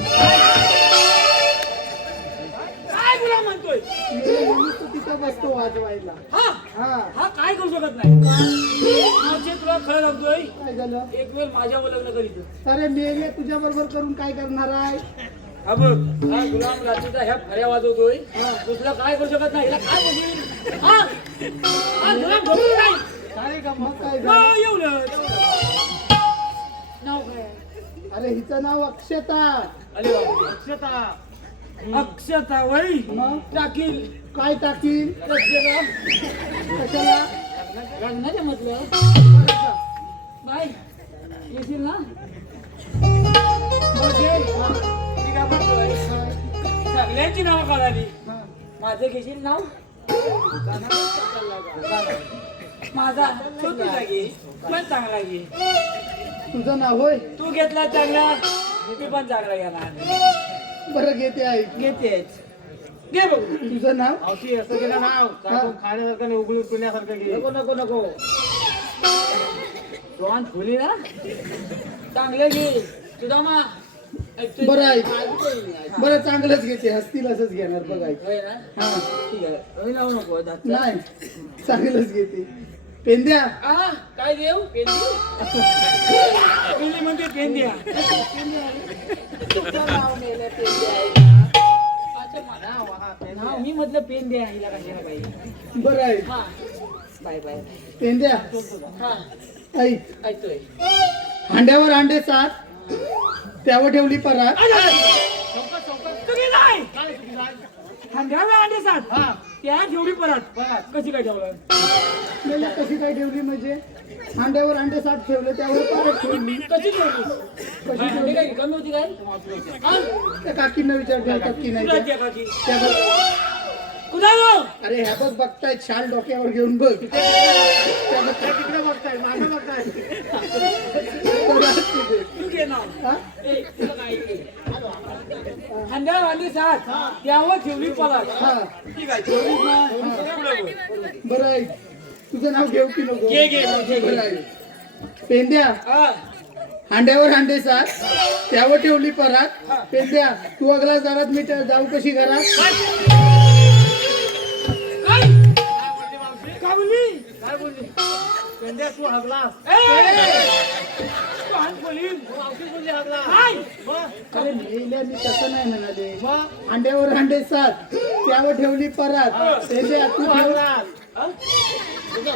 काय तुला म्हणतोय मेल्या म्हणून तू तिथं बसतो वाजवायला हा हा हा काय करू शकत नाही माझे तुला खरं सांगतोय काय झालं एक वेळ माझ्यावर लग्न करीत अरे मेले तुझ्या बरोबर करून काय करणार आहे हा बघ हा गुलाम रात्रीचा ह्या फऱ्या वाजवतोय दुसरं काय करू शकत नाही हिला काय बोलतील हा हा गुलाम बघू नाही मग काय झालं हा, एवढं नाव काय अरे हिचं नाव अक्षता अरे बापरे अक्षता वै मग टाकील काय टाकील अक्षता कशाला लग्नाच्या म्हटलं बाय येशील ना मी काय म्हणतोय सगळ्यांची नावं काढाली हा. माझं घेशील नाव माझा छोटूचा घे पण चांगला घे तुझं नाव होय तू घेतला चांगला मी पण चांगला घेणार बरं घेते ऐक घेतेच घे बघू तुझं नाव असं केलं नाव हा. खाण्यासारखं नाही उघडून पिण्यासारखं घे नको नको नको दोन फुली ना चांगलं घे सुदामा ऐकतोय? बरं ऐक बरं चांगलंच घेते हसतील असंच घेणार बघ ऐक होय ना हा ठीक आहे होय लावू नको दात. नाही चांगलंच घेते पेंद्या आ, काय देऊ पेंदी पेंदी म्हणते पेंद्या नाव मी म्हटलं पेंद्या हिला कशाला पाहिजे बरं ऐक हा बाय बाय पेंद्या हा ऐक ऐकतोय हांड्यावर हांडे सात त्यावर ठेवली परात तुम्ही नाही खांद्यावर अंडे सात त्या जेवढी परत कशी काय ठेवलं मेल्या कशी काय ठेवली म्हणजे हांड्यावर अंडे सात ठेवले त्यावर परत ठेवली कशी ठेवली कशी अंडे काय रिकामी होती काय हा? त्या काकींना विचार ठेवतात की नाही कुणाची त्या? आहे काकी? त्या बघ. कुणाला? अरे ह्या बघ बघतायत शाल डोक्यावर घेऊन बघ त्या बघ, त्या तिकडे बघताय मागे बघताय तू घे नाव. हा? ए, तुला काय इकडे? खांद्यावर अंडे सात त्यावर ठेवली पलाट हा ठीक आहे ठेवलीच ना पुढे बोल. बरं ऐक तुझं नाव घेऊ की नको घे घे मोठे घे. बरं ऐक पेंद्या हा. हांड्यावर हांडे सात त्यावर ठेवली परात पेंद्या तू अगला दारात मी जाऊ कशी घरात काय? काय बोलली? काय बोलली पेंड्या तू हगलास तू हात बोलली? मावशी बोलली हगला काय? अरे मेल्या मी तसं नाही म्हणाले हांड्यावर हांडे सात त्यावर ठेवली परात पेंद्या तू हगलास हा? काय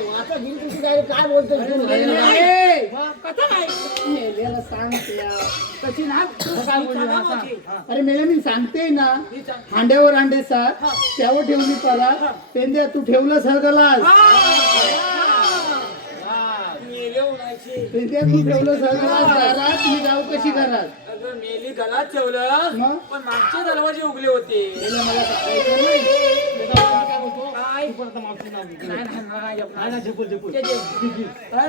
बोलतोय तू? ए, कथा नाही मेल्याला सांगते कशी ना काय बोलली? हा, सांग. अरे मेल्या मी सांगते ना मी सांग. हांड्यावर हांडे सात त्यावर ठेवली परात पेंद्या तू ठेवलंस हरगलास मेले उन्हायचे पेंद्या तू ठेवलंस हरगलास दारात मी जाऊ कशी घरात अगं मेली गलात ठेवलं मग? पण मागचे दरवाजे उघडे होते मेल्या मला सांगायचं नाही काय? तू पण आता मावशी नाव घे. नाही, नाही, नाही, नाही, नाही, झेपूल, झेपूल. ते- काय?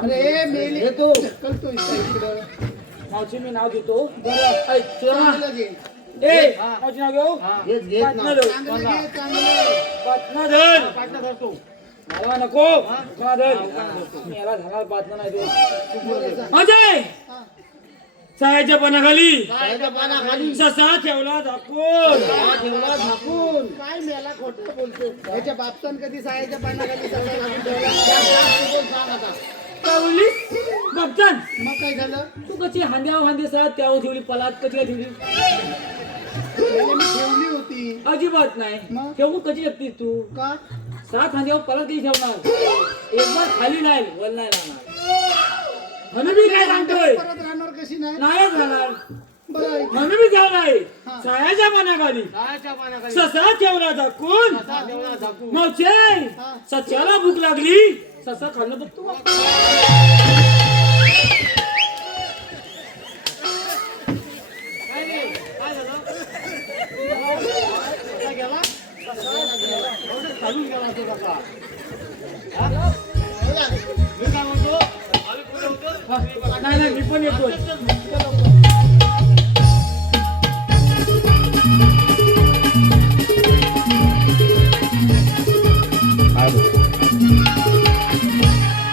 अरे मेली येतो. ढकलतो इकडं. मावशी मी नाव घेतो बरं. ऐ, तुला ना- चांगलं घे. ए हा. मावशी नाव घेऊ हा. घेत घेत चांगलं घे, चांगलं. पाटणा धर पाटणा धरतो. मला नको उखाणा धर मी याला झाला पाटणा नाही देत. माझे चायच्या पानाखाली चायच्या पानाखाली ससा ठेवला दाखवून हा ठेवला झाकून. काय मेला खोटं बोलतो. याच्या बापसान कधी सायाच्या पानाखाली सगळं लागून ठेवला. बोल सांग आता. कावली बघतान मग काय झालं? तू कशी हांद्यावर हांदे साथ त्यावर ठेवली पलात कशी काय ठेवली पहिले मी ठेवली होती. अजिबात नाही मग? ठेवून कशी शकतीस तू का? सात हांद्यावर पलात कशी ठेवणार एक बार खाली नाही वर नाही राहणार म्हणून मी काय सांगतोय परत राहणार कशी नाही? नाहीच राहणार बरं ऐक. म्हणून मी ठेवला आहे हा. सायाच्या पानाखाली सायाच्या पानाखाली ससा ठेवला दाखवून ससा ठेवला झाकून. मौचे हा. सच्याला भूक लागली ससा खाल्लं बघतो काय रे? काय झालं? कसा गेला? एवढं चालून गेला तो कसा? हा? मी काय म्हणतो? आम्ही पुढे होतो. हा, नाही नाही मी पण येतो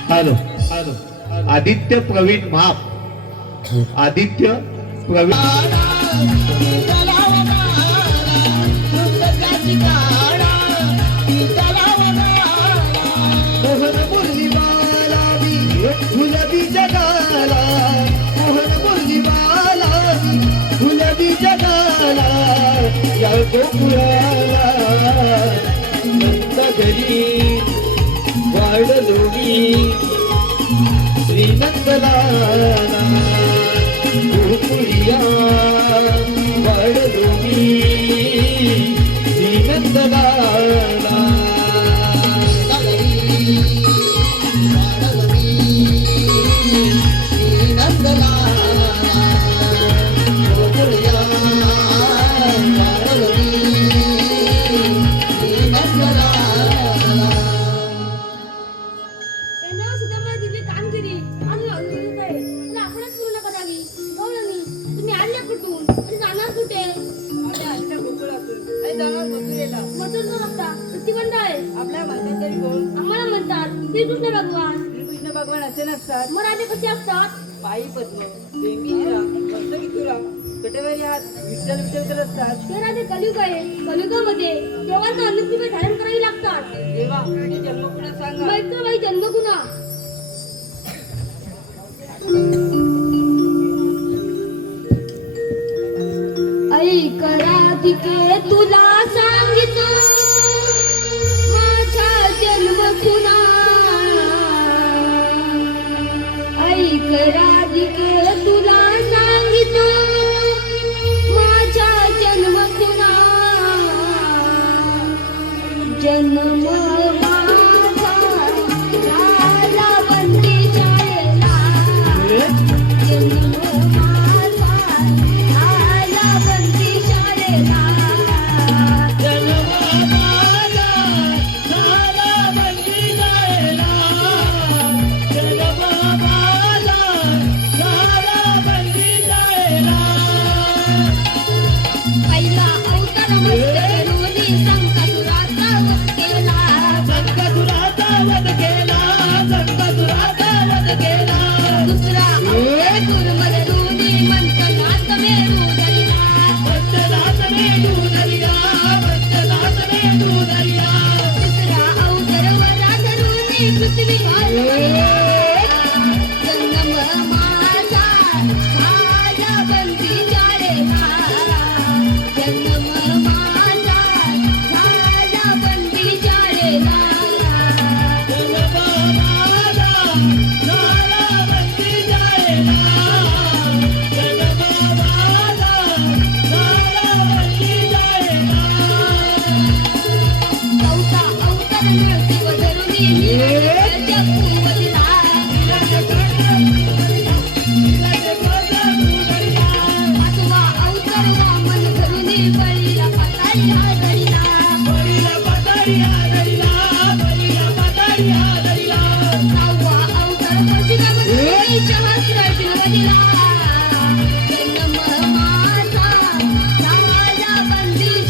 हॅलो हॅलो आदित्य प्रवीण माप आदित्य प्रवीण मोहन मुरलीवाला गुलाबी जगाला मोहन मुरलीवाला गुलाबी जगाला या गोकुळाला नंद घरी वाढलोणी श्रीनंदलाला गोकुळिया वाढलोणी श्रीनंदलाला त्यांना सुद्धा मला दिली कामगिरी आणि अनुभव आहे तुला आपणच पूर्ण करावी गौरवणी तुम्ही आल्या कुठून आणि जाणार कुठे मथुर न लागता प्रतिबंध आहे आपल्या म्हणतात तरी कोण आम्हाला म्हणतात श्रीकृष्ण भगवान कृष्ण भगवान असे नसतात मग राधे कसे असतात पायी पद्म वेंगिरा मस्तकितुरा कटेवरी हात विठ्ठल विठ्ठल करत असतात ते राधे कलियुग आहे कलियुगामध्ये देवांना अनुकृपे धारण करावी लागतात देवा तुझे जन्म पुन्हा सांगा मैत्रबाई जन्मगुणा ऐक राधिके तुला सांगितलं माझा जन्म पुन्हा ऐक राधिके तुला सांगितलं माझा जन्म पुन्हा जन्म माझा झाला बंदी शाळेला जन्म माझा झाला बंदी शाळेला पहिला अवतार मस्त रोनी संकटुराचा वध केला दुसरा अवतार दुर्मल रोनी मंथनात मेरू धरिला तिसरा अवतार वरात रोनी पृथ्वी जन्म माझा झाला बंदी शाळेला जन्म माझा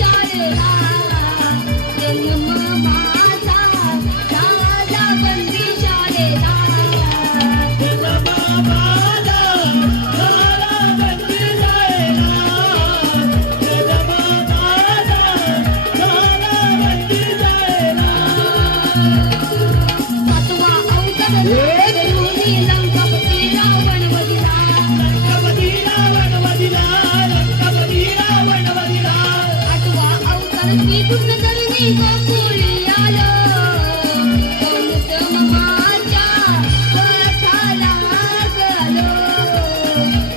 शाळेला जन्म माझा झाला बंदी शाळेला सातवा अवतार धरून लंकापती रावण वधिला आठवा अवतार श्रीकृष्ण धरणी गोकुळी आलो गौतम माझ्या वठाला गेलो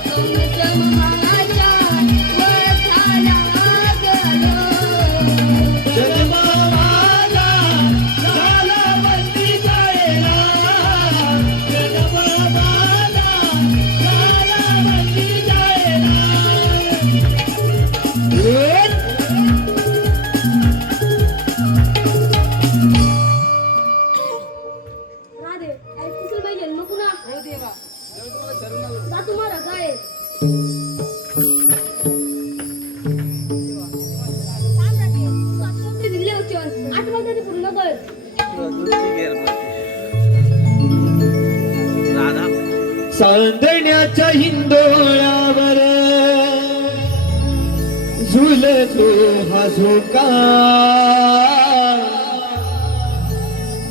गौतम माझ्या वठाला गेलो राधे ऐकून पाहिजे नको ना हो देवा तुम्हाला शरण आलो. जा तुम्हाला काय दिले होते 8 वाजता पूर्ण कर चांदण्याच्या हिंदोळ्यावर झुलतो हा झोका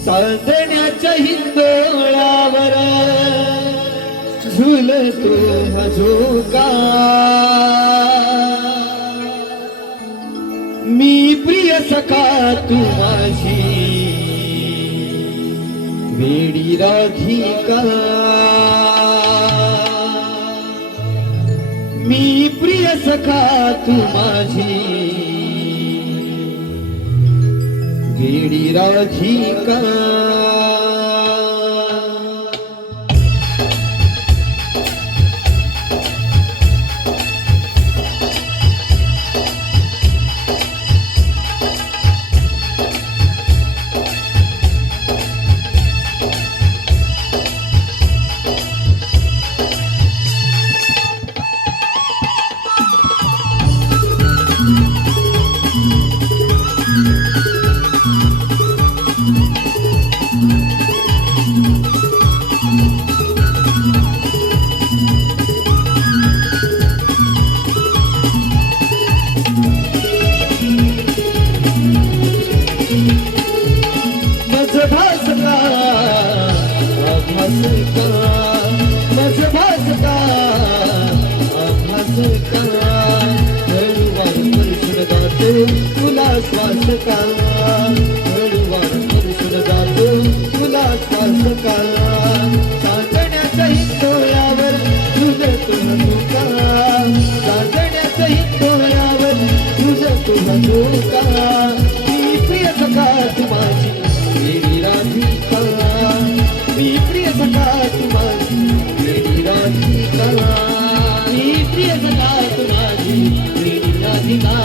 चांदण्याच्या हिंदोळ्यावर झुलतो हा झोका मी प्रिय सखा तू माझी वेडी राधिका मी प्रिय सखा तू माझी वेडी राधिका तुला श्वास का हळूवार दर्शन जातो तुला श्वास का चांदण्याच्या हिंदोळ्यावर तुझं तुझा धोका चांदण्याच्या हिंदोळ्यावर तुझं तुझा धोका मी प्रिय सखा तू माझी वेडी राधिका मी प्रिय सखा तू माझी वेडी राधिका मी प्रिय सखा तू माझी वेडी राधिका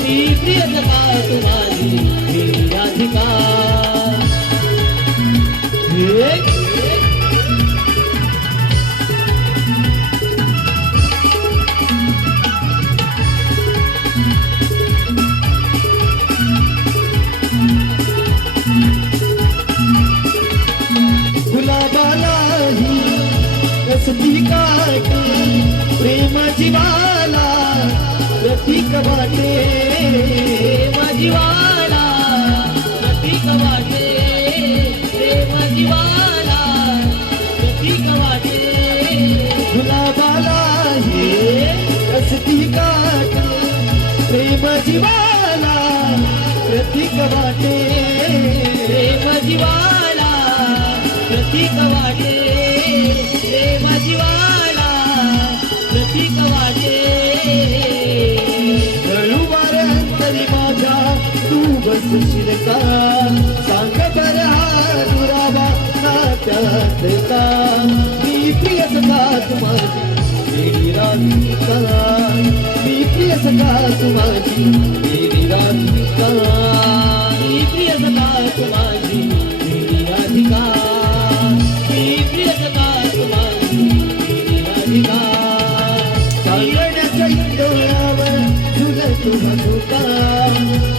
मी प्रिय सखा तू माझी वेडी राधिका गुलाबालाही कसली काटे प्रेम जीवाला प्रतीक वाटे प्रेम जीवाला प्रतीक वाटे प्रेम जीवाला प्रतीक वाटे गुलाबाला हे कसली काटे प्रेम जीवाला प्रतीक वाटे प्रेम जीवाला प्रतीक वाटे प्रेम जीवाला प्रतीक वाटे हळूवार अंतरी माझा तू बसशील का सांग बर हा दुरावा नात्यात का मी प्रिय सखा तू माझी वेडी राधिका मी प्रिय सखा तू माझी वेडी राधिका मी प्रिय सखा तू माझी वेडी राधिका मी प्रिय सखा तू माझी वेडी राधिका चांदण्याच्या हिंदोळ्यावर तुझं तुझा झोका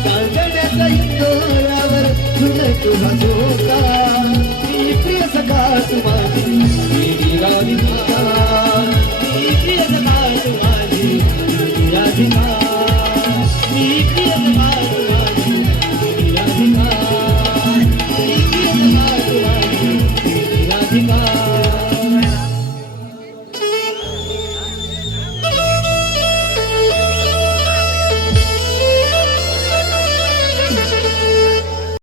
सांगण्याचा इंदोरावर तुला तुझा झोका मी प्रिय सखा सुमारी